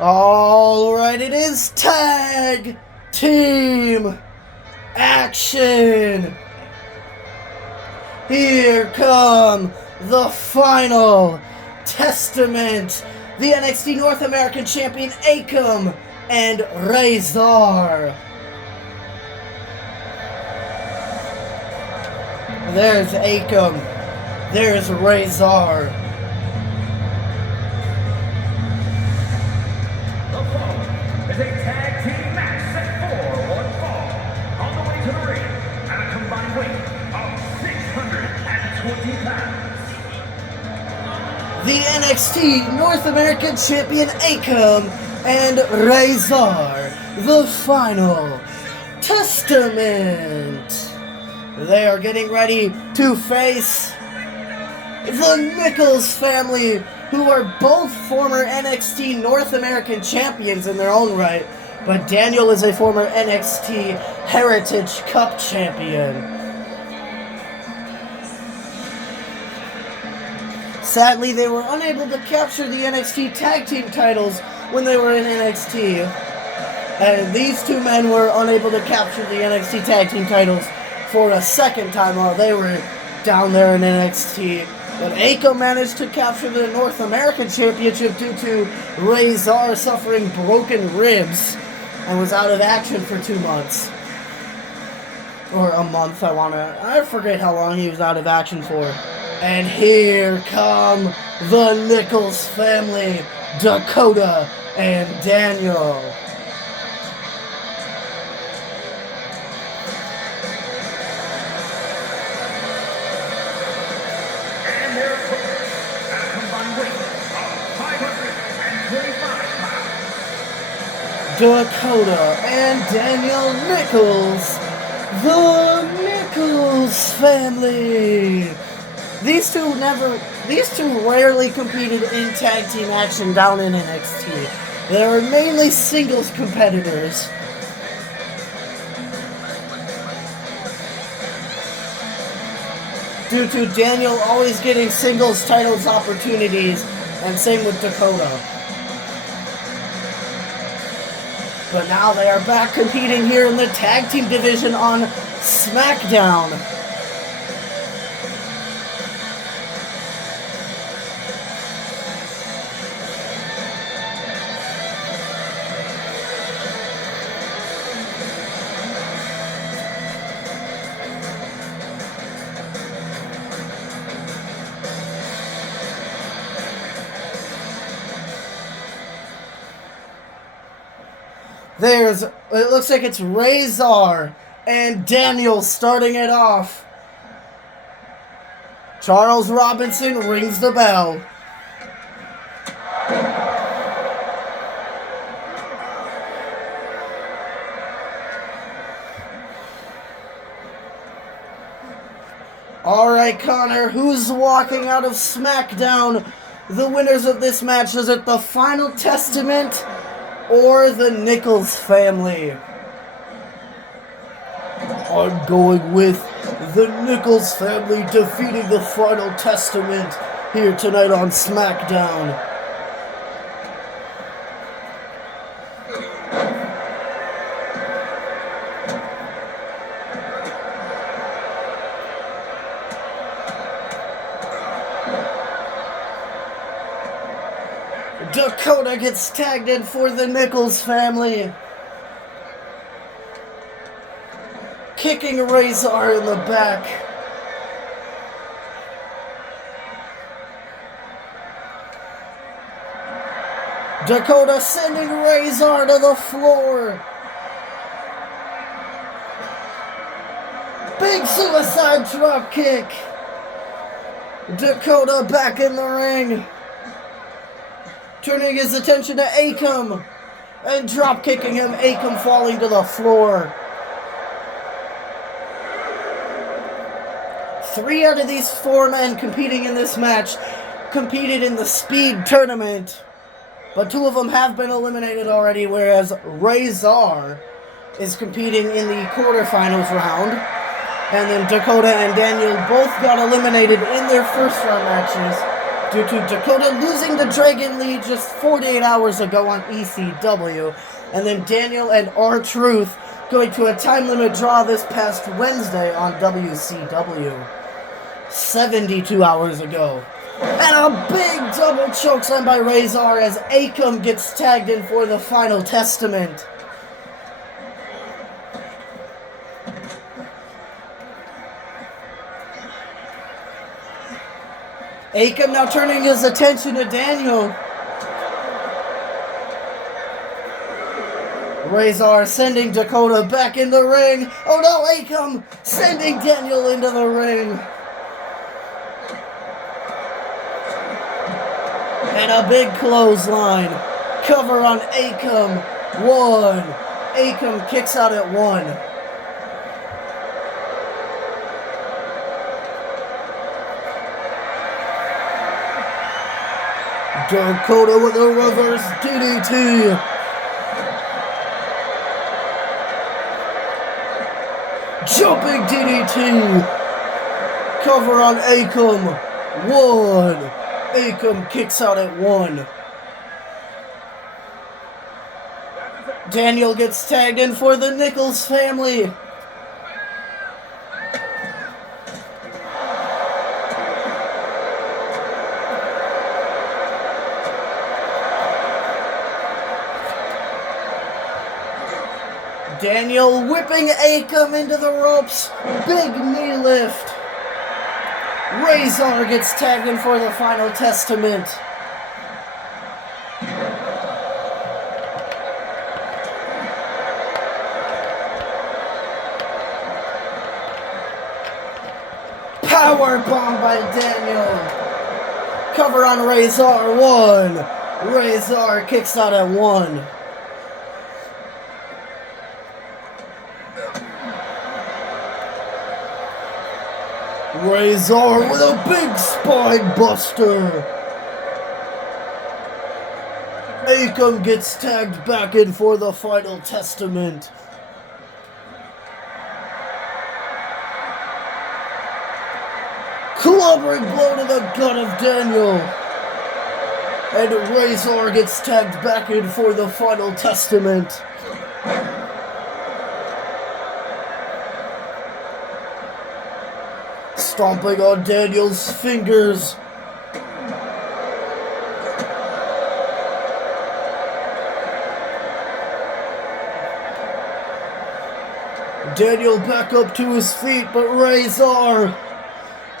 Alright, it is tag team action. Here come the final testament. The NXT North American Champion Akam and Razor. There's Akam. There's Razor. Is a tag team match set for one fall. On the way to the ring at a combined weight of 620 pounds. The NXT North American Champion Akam and Razor, the final testament. They are getting ready to face the Nichols family, who are both former NXT North American champions in their own right, but Daniel is a former NXT Heritage Cup champion. Sadly, they were unable to capture the NXT tag team titles when they were in NXT, and these two men were unable to capture the NXT tag team titles for a second time while they were down there in NXT. But Akam managed to capture the North American Championship due to Razor suffering broken ribs and was out of action for 2 months. Or a month, I forget how long he was out of action for. And here come the Nichols family, Dakota and Daniel. Dakota and Daniel Nichols, the Nichols family. These two rarely competed in tag team action down in NXT. They were mainly singles competitors. Due to Daniel always getting singles titles opportunities, and same with Dakota. But now they are back competing here in the tag team division on Smackdown. It looks like it's Razor and Daniel starting it off. Charles Robinson rings the bell. Alright, Connor, who's walking out of Smackdown? The winners of this match, is it the Final Testament or the Nichols family? I'm going with the Nichols family defeating the Final Testament here tonight on SmackDown. Dakota gets tagged in for the Nichols family. Kicking Razor in the back. Dakota sending Razor to the floor. Big suicide drop kick. Dakota back in the ring. Turning his attention to Akam and drop kicking him, Akam falling to the floor. 3 out of these 4 men competing in this match competed in the Speed Tournament, but 2 of them have been eliminated already, whereas Razor is competing in the quarterfinals round, and then Dakota and Daniel both got eliminated in their first round matches due to Dakota losing the Dragon lead just 48 hours ago on ECW, and then Daniel and R-Truth going to a time limit draw this past Wednesday on WCW 72 hours ago. And a big double chokeslam by Razor as Akam gets tagged in for the Final Testament. Akam now turning his attention to Daniel. Razor sending Dakota back in the ring. Oh no, Akam sending Daniel into the ring. And a big clothesline. Cover on Akam. 1. Akam kicks out at 1. Dakota with a reverse DDT. Jumping DDT. Cover on Akam. 1. Akam kicks out at 1. Daniel gets tagged in for the Nichols family. Daniel whipping Akam into the ropes. Big knee lift. Razor gets tagged in for the Final Testament. Powerbomb by Daniel. Cover on Razor. 1. Razor kicks out at 1. Razor with a big spine buster. Akam gets tagged back in for the Final Testament. Clobbering blow to the gut of Daniel. And Razor gets tagged back in for the Final Testament. Stomping on Daniel's fingers. Daniel back up to his feet, but Razor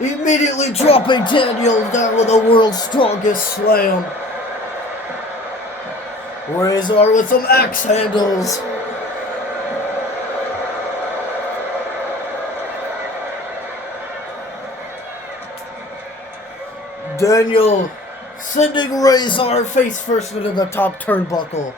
immediately dropping Daniel down with the world's strongest slam. Razor with some axe handles. Daniel sending Razor face first into the top turnbuckle.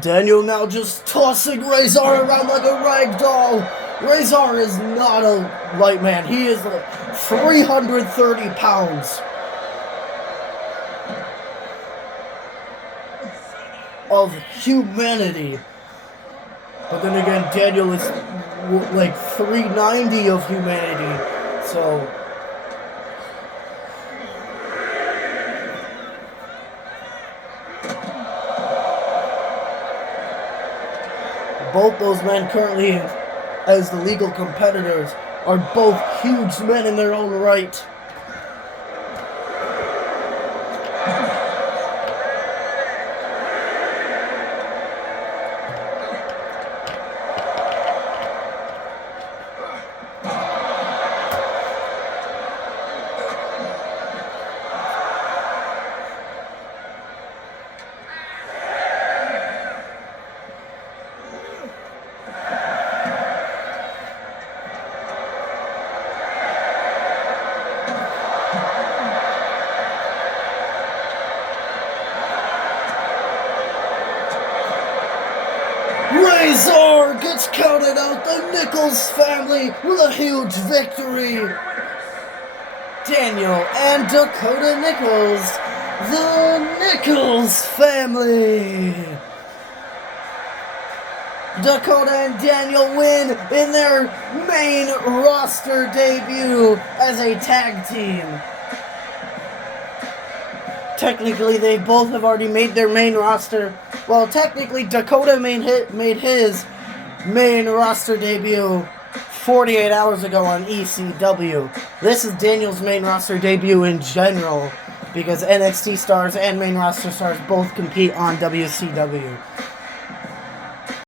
Daniel now just tossing Razor around like a rag doll. Razor is not a light man. He is 330 pounds of humanity. But then again, Daniel is like 390 of humanity. So both those men currently, as the legal competitors, are both huge men in their own right. Razor gets counted out. The Nichols family with a huge victory. Daniel and Dakota Nichols, the Nichols family. Dakota and Daniel win in their main roster debut as a tag team. technically they both have already made their main roster. Well, technically Dakota made his main roster debut 48 hours ago on ECW. This is Daniel's main roster debut in general, because NXT stars and main roster stars both compete on WCW.